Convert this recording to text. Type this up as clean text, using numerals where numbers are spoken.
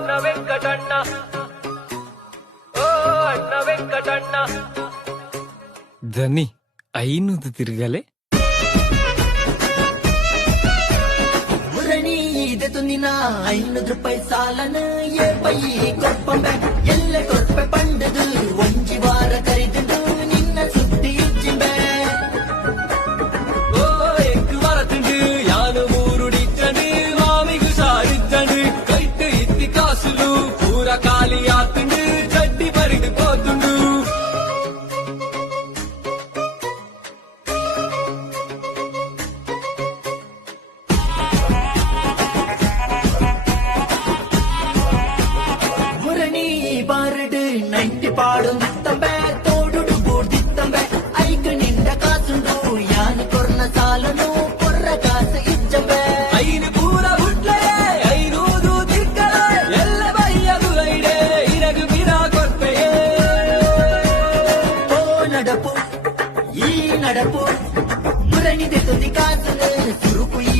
ಅಣ್ಣ ವೆಂಕಟಣ್ಣ, ಓ ಅಣ್ಣ ವೆಂಕಟಣ್ಣ. ಧನಿ ಐನೂದು ತಿರುಗಲೆ നിന 500 രൂപ സാലന് ഏ പൈ കൊപ്പമ്പെ എല്ല കൊപ്പെ പണ്ടത് ഒഞ്ചി വാര കരുതുണ്ട് നിന്ന സുത്തി ഇച്ചിമ്പെ ഓ എക്ക് വരത്തുണ്ട് യാന് മൂരുടിച്ചണ്ട് മാമികു സാരിച്ചണ്ട് കൈട്ട് ഇത്തി കാസുലു പൂര കാലിയാത്തുണ്ട് ചട്ടി പരിത് പോത്തുണ്ട്. ಬಾರಡು 90 ಪಾಡು ನಿತ್ತಂಬೆ ತೋಡುಡು ಬೂಡ್ದಿತ್ತಂಬೆ ಐಕ ನಿಂದ ಕಾಸುಂಡು ಯಾನು ಕೊರ್ನ ಸಾಲನು ಕೊರ್ರ ಕಾಸು ಇಚ್ಚಂಬೆ ಐನು ಪೂರ ಹುಟ್ಲೆ ಐನೂದು ತಿಕ್ಕಲೆ ಎಲ್ಲ ಬೈಯದು ಐಡೆ ಇರಗು ಬಿರ ಕೊರ್ಪೆಯೇ ಓ ನಡಪು ಈ ನಡಪು ಮುರಣಿದೆ ತುದಿ ಕಾಸುನು ಸುರುಕು ಈ